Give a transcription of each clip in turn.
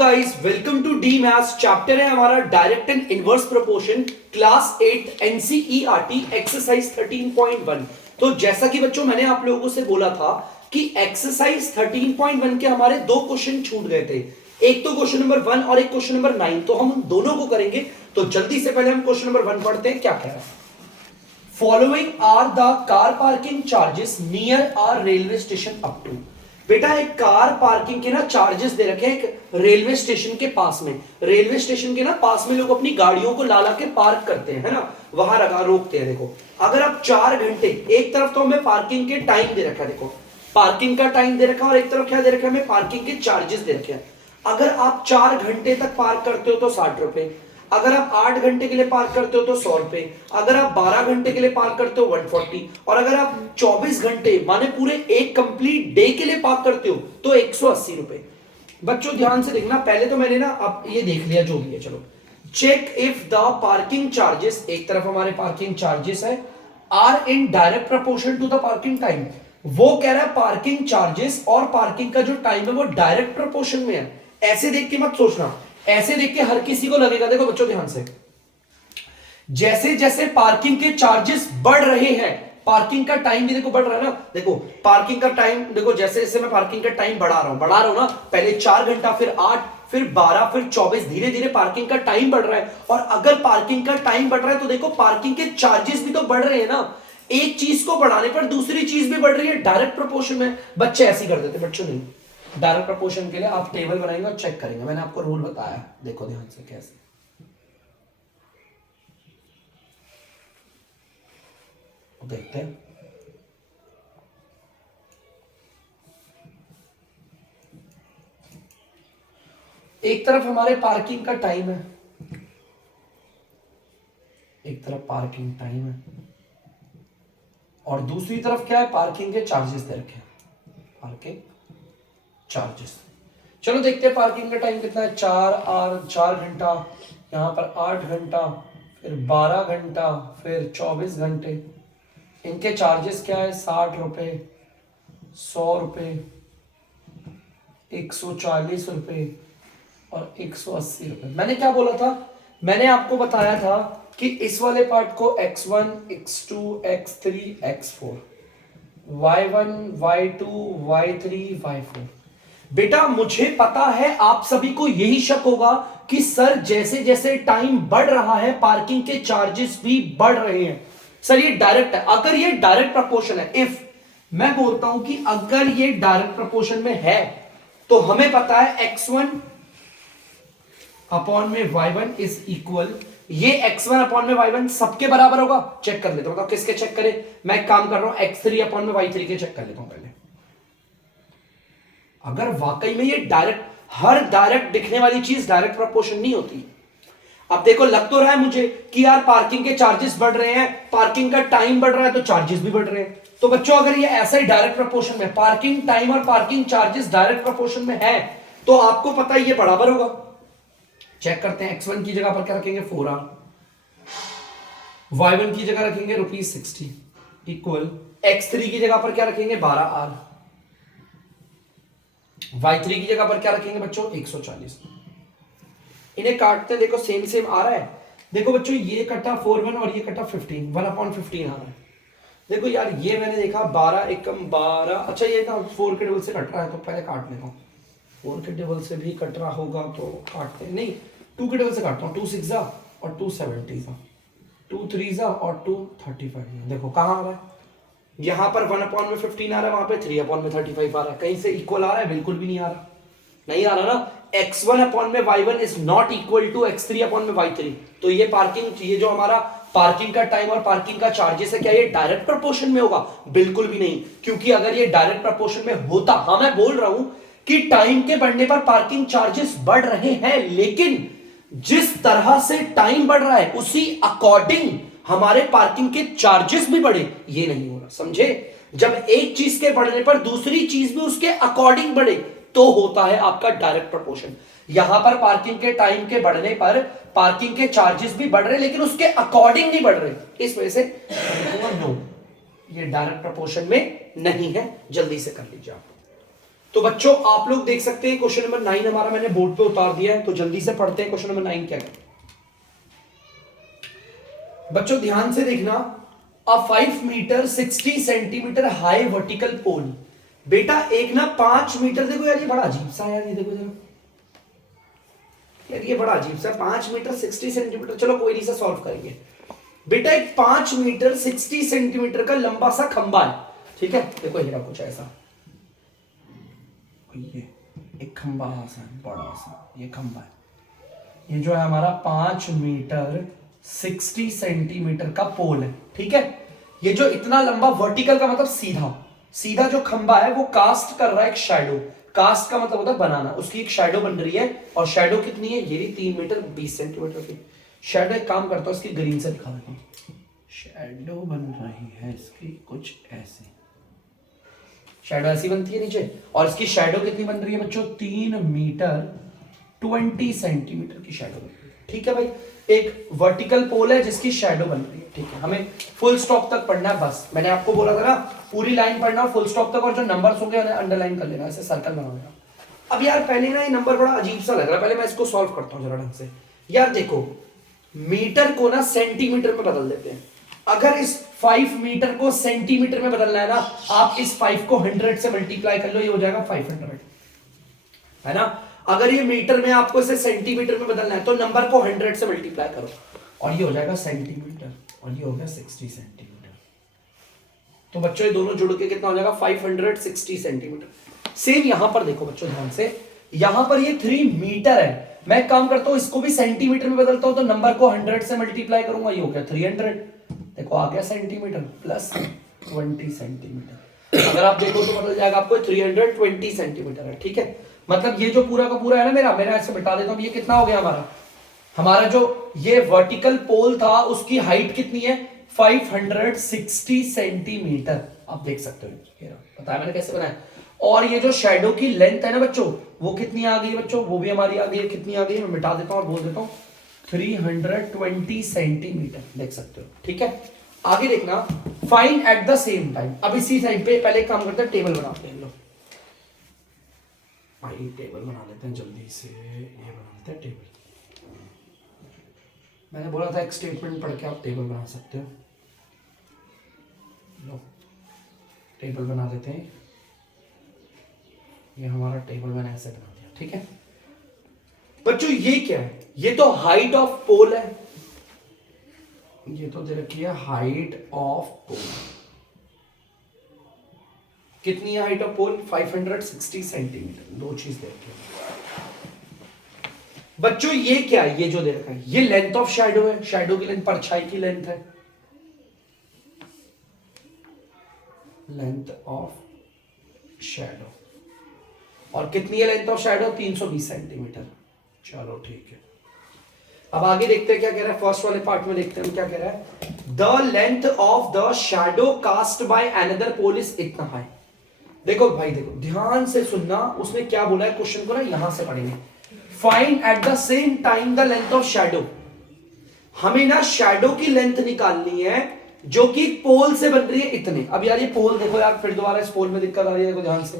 Guys, welcome to the maths. Chapter है हमारा direct and inverse proportion, class 8 NCERT exercise 13.1। तो जैसा कि बच्चों मैंने आप लोगों से बोला था कि एक्सरसाइज 13.1 के हमारे दो क्वेश्चन छूट गए थे, एक तो क्वेश्चन नंबर 1 और एक क्वेश्चन नंबर 9। तो हम उन दोनों को करेंगे। तो जल्दी से पहले हम क्वेश्चन नंबर 1 पढ़ते हैं। क्या कह रहा है? Following are the car parking charges near our railway station up to. बेटा एक कार पार्किंग के ना चार्जेस दे रखे हैं एक रेलवे स्टेशन के पास में। रेलवे स्टेशन के ना पास में लोग अपनी गाड़ियों को ला के पार्क करते हैं, है ना, वहां रखा रोकते हैं। देखो अगर आप 4 घंटे, एक तरफ तो हमें पार्किंग के टाइम दे रखा है, देखो पार्किंग का टाइम दे रखा है, और एक तरफ क्या दे रखा है हमें, पार्किंग के चार्जेस दे रखे हैं। अगर आप 4 घंटे तक पार्क करते हो तो 60 रुपए, अगर आप 8 घंटे के लिए पार्क करते हो तो 100 रुपए, अगर आप 12 घंटे के लिए पार्क करते हो 140, और अगर आप 24 घंटे माने पूरे एक कंप्लीट डे के लिए पार्क करते हो तो 180 रुपए। बच्चों ध्यान से देखना, पहले तो मैंने ना अब ये देख लिया जो भी है। चलो check if the parking charges, एक तरफ हमारे पार्किंग चार्जेस है, are in direct proportion to the parking time. वो कह रहा है पार्किंग चार्जेस और पार्किंग का जो टाइम है वो डायरेक्ट प्रोपोर्शन में है। ऐसे देख के मत सोचना, ऐसे देख के हर किसी को लगेगा। देखो बच्चों ध्यान से, जैसे जैसे पार्किंग के चार्जेस बढ़ रहे हैं पार्किंग का टाइम भी देखो बढ़ रहा है ना। देखो पार्किंग का टाइम, देखो जैसे जैसे मैं पार्किंग का टाइम बढ़ा रहा हूं ना, पहले 4 घंटा, फिर 8, फिर 12, फिर 24, धीरे धीरे पार्किंग का टाइम बढ़ रहा है। और अगर पार्किंग का टाइम बढ़ रहा है तो देखो पार्किंग के चार्जेस भी तो बढ़ रहे हैं ना। एक चीज को बढ़ाने पर दूसरी चीज भी बढ़ रही है डायरेक्ट प्रोपोर्शन में। बच्चे ऐसे ही कर देते, बच्चों नहीं। डायरेक्ट प्रोपोर्शन के लिए आप टेबल बनाएंगे और चेक करेंगे। मैंने आपको रूल बताया, देखो ध्यान से कैसे। देखते हैं, एक तरफ हमारे पार्किंग का टाइम है, एक तरफ पार्किंग टाइम है, और दूसरी तरफ क्या है, पार्किंग के चार्जेस दे रखे हैं, पार्किंग चार्जेस। चलो देखते हैं पार्किंग का टाइम कितना है। 4 घंटा, यहां पर 8 घंटा, फिर 12 घंटा, फिर 24 घंटे। इनके चार्जेस क्या है, 60 रुपए, 100 रुपए, 140 रुपए और 180 रुपए। मैंने क्या बोला था, मैंने आपको बताया था कि इस वाले पार्ट को x1, x2, x3, x4, y1, y2, y3, y4। बेटा मुझे पता है आप सभी को यही शक होगा कि सर जैसे जैसे टाइम बढ़ रहा है पार्किंग के चार्जेस भी बढ़ रहे हैं। सर ये डायरेक्ट है। अगर ये डायरेक्ट प्रोपोर्शन है, इफ मैं बोलता हूं कि अगर ये डायरेक्ट प्रोपोर्शन में है तो हमें पता है x1 अपॉन में y1 इज इक्वल, ये x1 अपॉन में y1 सबके बराबर होगा। चेक कर लेते हैं, बताओ किसके चेक करें। मैं एक काम कर रहा हूं, x3 अपॉन में y3 के चेक कर लेता हूं पहले। अगर वाकई में ये डायरेक्ट, हर डायरेक्ट दिखने वाली चीज डायरेक्ट प्रोपोर्शन नहीं होती। अब देखो लग तो रहा है मुझे कि यार पार्किंग के चार्जेस बढ़ रहे हैं, पार्किंग का टाइम बढ़ रहा है तो चार्जेस भी बढ़ रहे हैं। तो बच्चों अगर ये ऐसा ही डायरेक्ट प्रोपोर्शन में, पार्किंग टाइम और पार्किंग चार्जेस डायरेक्ट प्रोपोर्शन में है तो आपको पता है ये बराबर होगा। चेक करते हैं, x1 की जगह पर क्या रखेंगे, 4r, y1 की जगह रखेंगे ₹60 इक्वल, x3 की जगह पर क्या रखेंगे, 12r, y3 की जगह पर क्या रखेंगे बच्चों, 140। इन्हें काटते हैं, देखो सेम सेम आ रहा है। देखो बच्चों ये कटा 4 और ये कटा 15, 1/15 आ रहा है। देखो यार ये मैंने देखा 12 एकम 12, अच्छा ये ना 4 के टेबल से कट रहा है तो पहले काट लेता हूँ। 4 के टेबल से भी कट रहा होगा तो काटते हैं, नहीं 2 के टेबल से काटता हूँ। 2 6 और 2 70, 2 3 और 2 35। देखो कहाँ आ रहा है, यहां पर 1/15 आ रहा है, वहां पे 3/35 आ रहा है। कहीं से इक्वल आ रहा है, बिल्कुल भी नहीं आ रहा, नहीं आ रहा ना। x1 अपॉन में y1 is not equal to x3 upon में y3। तो ये पार्किंग, ये जो हमारा पार्किंग का टाइम और पार्किंग का चार्जेस है, क्या ये डायरेक्ट प्रोपोर्शन में होगा, बिल्कुल भी नहीं। क्योंकि अगर ये डायरेक्ट प्रोपोर्शन में होता, हाँ मैं बोल रहा हूं कि टाइम के बढ़ने पर पार्किंग चार्जेस बढ़ रहे हैं, लेकिन जिस तरह से टाइम बढ़ रहा है उसी अकॉर्डिंग हमारे पार्किंग के चार्जेस भी बढ़े, ये नहीं हो रहा, समझे। जब एक चीज के बढ़ने पर दूसरी चीज भी उसके अकॉर्डिंग बढ़े तो होता है आपका डायरेक्ट प्रोपोर्शन। यहां पर पार्किंग के टाइम के बढ़ने पर पार्किंग के चार्जेस भी बढ़ रहे लेकिन उसके अकॉर्डिंग नहीं बढ़ रहे, इस वजह से नो, ये डायरेक्ट प्रोपोर्शन में नहीं है। जल्दी से कर लीजिए आप। तो बच्चों आप लोग देख सकते हैं क्वेश्चन नंबर 9 हमारा मैंने बोर्ड पे उतार दिया है, तो जल्दी से पढ़ते हैं क्वेश्चन नंबर 9 क्या है। बच्चों ध्यान से देखना, a 5 metre 60 centimetre high vertical pole. बेटा एक ना 5 मीटर, देखो यार ये बड़ा अजीब सा है यार, ये देखो जरा यार, ये बड़ा अजीब सा 5 मीटर 60 सेंटीमीटर, चलो कोई नहीं, से सॉल्व करेंगे। बेटा एक 5 मीटर 60 सेंटीमीटर का लंबा सा खंबा है, ठीक है। देखो ये कुछ ऐसा, ये एक खंबा सा बड़ा सा, ये खंबा है, ये जो है हमारा 5 मीटर 60 सेंटीमीटर का पोल है, ठीक है। ये जो इतना लंबा वर्टिकल का मतलब सीधा सीधा जो खंबा है वो कास्ट कर रहा है एक शैडो। कास्ट का मतलब होता है बनाना, उसकी एक शैडो बन रही है, और शैडो कितनी है, ये 3 मीटर 20 सेंटीमीटर की शैडो। एक काम करता हूं, इसकी ग्रीन से दिखा देता हूं। शैडो बन रही है इसकी कुछ ऐसे, शैडो ऐसी बनती है नीचे, और इसकी शैडो कितनी बन रही है बच्चों, 3 मीटर 20 सेंटीमीटर की शैडो बन रही है, ठीक है भाई। एक वर्टिकल पोल है जिसकी शैडो बन रही है, ठीक है। हमें फुल स्टॉप तक पढ़ना है बस, मैंने आपको बोला था ना पूरी लाइन पढ़ना फुल स्टॉप तक, और जो नंबर्स होंगे उन्हें अंडरलाइन कर लेना, ऐसे सर्कल बना लेना। अब यार पहले ना ये नंबर बड़ा अजीब सा लग रहा है, पहले मैं इसको सॉल्व करता हूं जरा ढंग से। यार देखो मीटर को ना सेंटीमीटर में बदल देते हैं। अगर इस 5 मीटर को सेंटीमीटर में बदलना है ना, आप इस 5 को 100 से मल्टीप्लाई कर लो, ये हो जाएगा 500, है ना। अगर ये मीटर में आपको इसे सेंटीमीटर में बदलना है तो नंबर को 100 से मल्टीप्लाई करो, और ये हो जाएगा सेंटीमीटर, और ये हो गया 60 सेंटीमीटर। तो बच्चों ये दोनों जुड़ के कितना हो जाएगा, 560 सेंटीमीटर। सेम यहां पर देखो बच्चों ध्यान से, यहां पर ये 3 मीटर है, मैं काम करता हूं इसको भी सेंटीमीटर में बदलता हूं, तो नंबर को 100 से मल्टीप्लाई करूंगा, ये हो गया 300। देखो आ गया सेंटीमीटर प्लस 20 सेंटीमीटर। अगर आप देखो तो बदल जाएगा आपको 320 सेंटीमीटर है, ठीक है। मतलब ये जो पूरा का पूरा है ना मेरा ऐसे बता देता हूं, ये कितना हो गया हमारा जो ये वर्टिकल पोल था उसकी हाइट कितनी है, 560 सेंटीमीटर। आप देख सकते हो, ये बताया मैंने कैसे बनाया। और ये जो शैडो की लेंथ है ना बच्चों, वो कितनी आ गई बच्चों, वो भी हमारी आ गई है, कितनी आ गई है मैं मिटा देता हूं और बोल देता हूं 320 सेंटीमीटर, देख सकते हो, ठीक है। आगे देखना, find at the same time. अब इसी टाइम पे पहले काम करते हैं, टेबल बनाते हैं लोग भाई, टेबल बना लेते हैं जल्दी से, ये बना लेते हैं टेबल। मैंने बोला था एक स्टेटमेंट पढ़ के आप टेबल बना सकते हो। लो टेबल बना देते हैं, ये हमारा टेबल मैंने ऐसे बना दिया, ठीक है। बच्चों ये क्या है, ये तो हाइट ऑफ पोल है, ये तो दे रखी है हाइट ऑफ पोल। कितनी है हाइट ऑफ पोल, 560 सेंटीमीटर। दो चीज दे रखी है बच्चों। ये क्या है, ये जो दे रखा है ये लेंथ ऑफ शैडो है, शैडो की लेंथ परछाई की लेंथ है, लेंथ ऑफ शैडो। और कितनी है लेंथ ऑफ शैडो, 320 सेंटीमीटर। चलो ठीक है, अब आगे देखते हैं क्या कह रहा है। फर्स्ट वाले पार्ट में देखते हैं क्या कह रहा है। The length of the shadow cast by another pole is इतना हाई। देखो भाई देखो ध्यान से सुनना, उसने क्या बोला है, क्वेश्चन को ना यहां से पढ़ेंगे। Find at the same time the length of shadow. हमें ना शैडो की लेंथ निकालनी है जो कि पोल से बन रही है इतने। अब यार ये पोल देखो यार, फिर दोबारा इस पोल में दिक्कत आ रही है, देखो ध्यान से,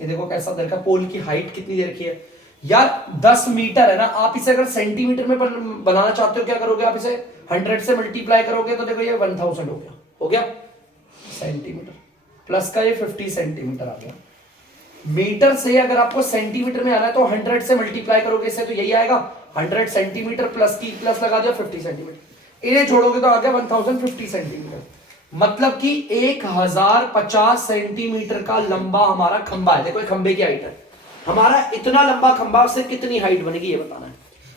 ये देखो कैसा दे रखा है, पोल की हाइट कितनी दे रखी है यार, 10 मीटर है ना। आप इसे अगर सेंटीमीटर में बनाना चाहते हो, क्या करोगे आप इसे 100 से मल्टीप्लाई करोगे, तो देखो ये 1000 हो गया सेंटीमीटर, प्लस का ये 50 सेंटीमीटर आ गया। मीटर से अगर आपको सेंटीमीटर में आना है तो 100 से मल्टीप्लाई करोगे इसे, तो यही आएगा 100 सेंटीमीटर प्लस की प्लस लगा दिया 50 सेंटीमीटर, इन्हें जोड़ोगे तो आ गया 1050 सेंटीमीटर। मतलब कि 1050 सेंटीमीटर का लंबा हमारा खंबा है। देखो खंबे की हाइट है हमारा, इतना लंबा खंबा से कितनी हाइट बनेगी ये बताना है।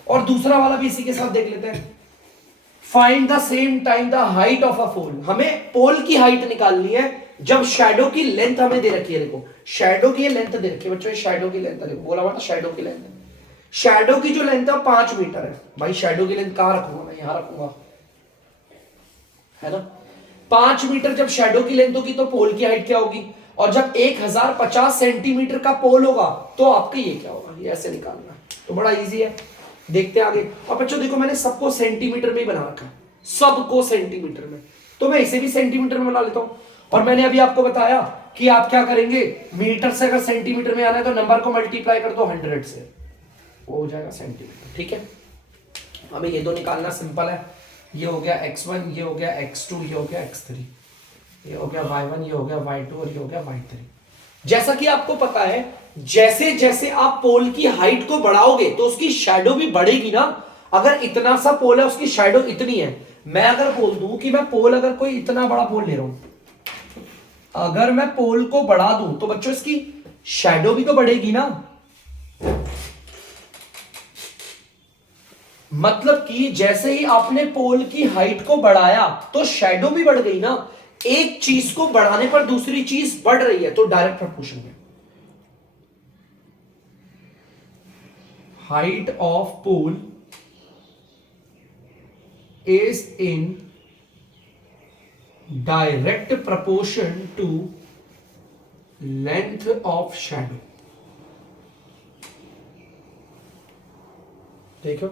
और दूसरा वाला भी इसी के साथ देख लेते हैं। Find the same time the height of a pole. हमें पोल की हाइट निकालनी है जब शैडो की लेंथ हमें दे रखी है। देखो शैडो की लेंथ दे रखी है बच्चों, शैडो की लेंथ देखो, बोला हुआ था शैडो की लेंथ। शैडो की जो लेंथ है 5 मीटर है। भाई शैडो की लेंथ कहां रखूंगा मैं, यहां रखूंगा, है ना। 5 मीटर जब शैडो की लेंथ होगी तो पोल की हाइट क्या होगी, और जब 1050 सेंटीमीटर का पोल होगा तो आपका ये क्या होगा, ये ऐसे निकालना। तो बड़ा इजी है, देखते हैं आगे। और बच्चों देखो मैंने सबको सेंटीमीटर में ही बना रखा है, सबको सेंटीमीटर में, तो मैं इसे भी सेंटीमीटर में बना लेता हूं। और मैंने अभी आपको बताया कि आप क्या करेंगे, मीटर से अगर सेंटीमीटर में आना है तो नंबर को मल्टीप्लाई कर दो 100 से, वो हो जाएगा सेंटीमीटर। ठीक है, हमें ये दो निकालना सिंपल है। ये हो गया x1, ये हो गया x2, ये हो गया x3, ये हो गया y1, ये हो गया y2 और ये हो गया y3। जैसा कि आपको पता है जैसे जैसे आप पोल की हाइट को बढ़ाओगे तो उसकी शैडो भी बढ़ेगी ना। अगर इतना सा पोल है उसकी शैडो इतनी है, मैं अगर बोल दूं कि मैं पोल, अगर कोई इतना बड़ा पोल ले रहा हूं, अगर मैं पोल को बढ़ा दूं तो बच्चों इसकी शैडो भी तो बढ़ेगी ना। मतलब कि जैसे ही आपने पोल की हाइट को बढ़ाया तो शैडो भी बढ़ गई ना। एक चीज को बढ़ाने पर दूसरी चीज बढ़ रही है, तो डायरेक्ट प्रपोर्शन में height of pole is in direct proportion to length of shadow. देखो,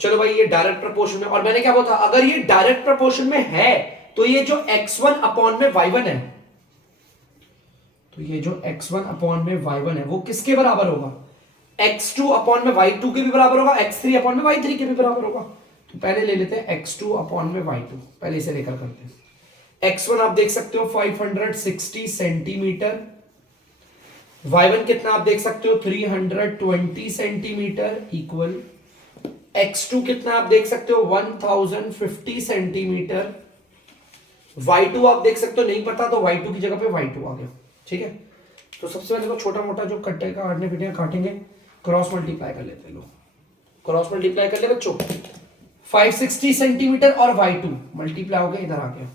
चलो भाई ये डायरेक्ट प्रपोर्शन में, और मैंने क्या बोला था, अगर ये डायरेक्ट प्रपोर्शन में है तो ये जो x1 अपॉन में y1 है, तो ये जो x1 अपॉन में y1 है वो किसके बराबर होगा, x2 अपॉन में y2 के भी बराबर होगा, x3 अपॉन में y3 के भी बराबर होगा। तो पहले ले लेते हैं x2 अपॉन में y2, पहले इसे लेकर करते हैं। x1 आप देख सकते हो 560 सेंटीमीटर, y1 कितना आप देख सकते हो 320 सेंटीमीटर इक्वल, x2 कितना आप देख सकते हो 1050 सेंटीमीटर, y2 आप देख सकते हो नहीं पता तो y2 की जगह पे y2 आ गया। ठीक है, तो सबसे पहले तो छोटा मोटा जो कटेगा, काटने पीटने काटेंगे, क्रॉस मल्टीप्लाई कर लेते हैं। लो क्रॉस मल्टीप्लाई कर ले बच्चों, 560 सेंटीमीटर और y2 मल्टीप्लाई हो गया, इधर आ गया,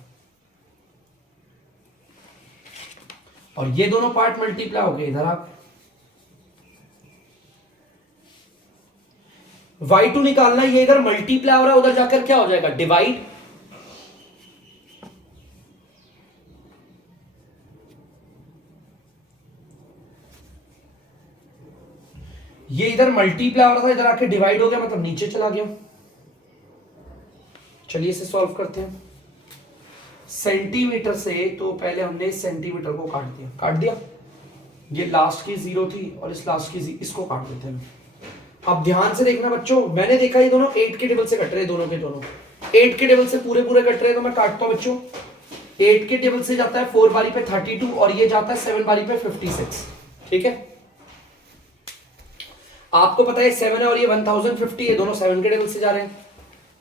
और ये दोनों पार्ट मल्टीप्लाई हो गए, इधर आ गए। y2 निकालना, ये इधर मल्टीप्लाई हो रहा है, उधर जाकर क्या हो जाएगा, डिवाइड। ये इधर मल्टीप्लाई हो रहा था, इधर आके डिवाइड हो गया, मतलब नीचे चला गया। चलिए इसे सॉल्व करते हैं। सेंटीमीटर से तो पहले हमने सेंटीमीटर को काट दिया, ये लास्ट की जीरो थी और इस लास्ट की इसको काट देते हैं। अब ध्यान से देखना बच्चों, मैंने देखा ये दोनों 8 के टेबल से कट रहे हैं, दोनों के दोनों 8 के टेबल से पूरे कट रहे हैं, तो मैं काटता हूं बच्चों। 8 के टेबल से जाता है 4 बारी पे 32 और ये जाता है 7 बारी पे 56। ठीक है, आपको पता है 7 है और ये 1050, ये दोनों 7 के टेबल से जा रहे हैं।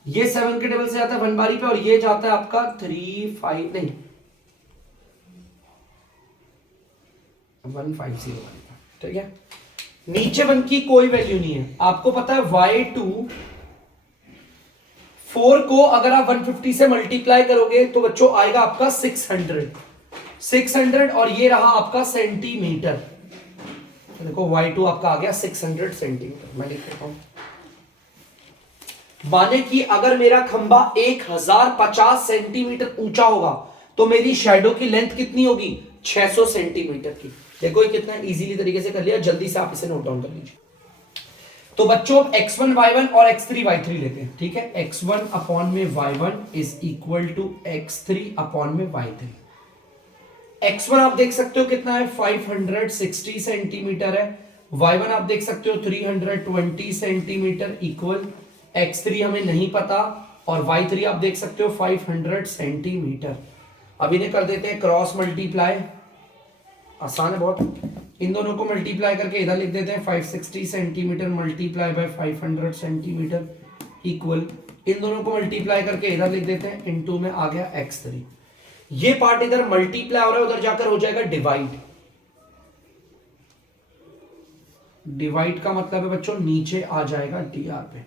ये 7 के टेबल से जाता है 1 बारी पे और ये जाता है आपका 150 बारी पे। ठीक है, नीचे 1 की कोई वैल्यू नहीं है। आपको पता है y2 4 को अगर आप 150 से मल्टीप्लाई करोगे तो बच्चों आएगा आपका 600 और ये रहा आपका सेंटीमीटर। तो देखो y2 आपका आ गया 600 सेंटीमीटर। मैं लिख देता हूं, माने कि अगर मेरा खंबा 1050 सेंटीमीटर ऊंचा होगा तो मेरी शैडो की लेंथ कितनी होगी, 600 सेंटीमीटर की। देखो ये कितना इजीली तरीके से कर लिया, जल्दी से आप इसे नोट डाउन कर लीजिए। तो बच्चों x1 y1 और x3 y3 लेते हैं। ठीक है, x1 अपॉन में y1 is equal to x3 upon में y3। x1 आप देख सकते हो कितना है 560 सेंटीमीटर है, y1 आप देख सकते हो 320 सेंटीमीटर इक्वल, x3 हमें नहीं पता और y3 आप देख सकते हो 500 सेंटीमीटर। अब इन्हें कर देते हैं क्रॉस मल्टीप्लाई, आसान है बहुत। इन दोनों को मल्टीप्लाई करके इधर लिख देते हैं 560 centimetre multiply by 500 centimetre equal, इन दोनों को मल्टीप्लाई करके इधर लिख देते हैं, इनटू में आ गया x3। ये पार्ट इधर मल्टीप्लाई हो रहा है, उधर जाकर हो जाएगा डिवाइड। डिवाइड का मतलब है बच्चों नीचे आ जाएगा dr पे।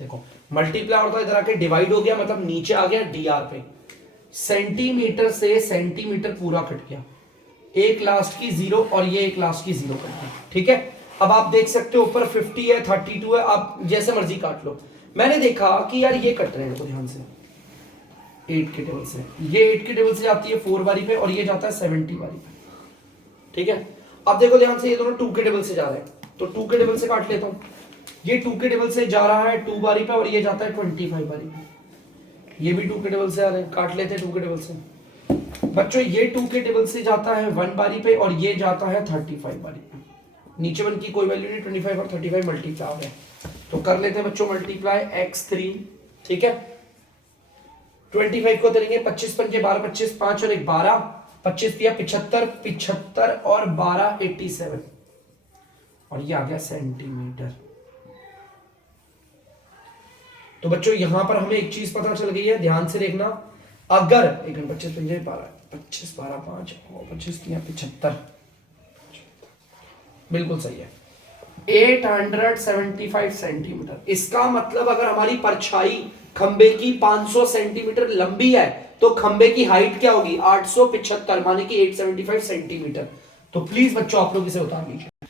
देखो मल्टीप्लाई होता है, इधर आके डिवाइड हो गया, मतलब नीचे आ गया dr पे। सेंटीमीटर से सेंटीमीटर पूरा कट गया, एक लास्ट की जीरो और ये एक लास्ट की जीरो कट गया। ठीक है, अब आप देख सकते हो ऊपर 50 है 32 है, आप जैसे मर्जी काट लो। मैंने देखा कि यार ये कट रहे हैं, तो ध्यान से 8 के टेबल से, ये 8 के टेबल से जाती है 4 बारी पे और ये जाता है 70 बारी पे। ठीक है, अब देखो ध्यान से, ये दोनों 2 के टेबल से जा रहे हैं, तो 2 के टेबल से काट लेता हूं। ये 2 के टेबल से जा रहा है 2 बारी पे और ये जाता है 25 बारी पे। ये भी 2 के टेबल से आ रहे हैं, काट लेते हैं 2 के टेबल से। बच्चों ये 2 के टेबल से जाता है 1 बारी पे और ये जाता है 35 बारी पे। नीचे 1 की कोई वैल्यू नहीं, 25 और 35 मल्टीप्लाई हो गया। तो कर लेते हैं बच्चों मल्टीप्लाई x3, ठीक है। 25 को करेंगे 25 पंजे 12, 25 5 और 1 12, 25 दिया 75, 75 और 12 87 और ये आ गया सेंटीमीटर। तो बच्चों यहां पर हमें एक चीज पता चल गई है, ध्यान से देखना। अगर 25 पंजे 12, 25 12 5 और 25 दिया 75, बिल्कुल सही है 875 सेंटीमीटर। इसका मतलब अगर हमारी परछाई खंबे की 500 सेंटीमीटर लंबी है तो खंबे की हाइट क्या होगी 875 माने कि 875 सेंटीमीटर। तो प्लीज बच्चों आप लोग इसे उतार लीजिए।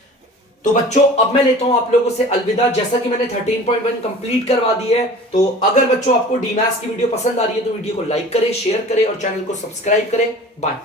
तो बच्चों अब मैं लेता हूं आप लोगों से अलविदा। जैसा कि मैंने 13.1 कंप्लीट करवा दी है, तो अगर बच्चों आपको डीमैथ्स की वीडियो पसंद आ रही है तो वीडियो को लाइक करें, शेयर करें और चैनल को सब्सक्राइब करें। बाय।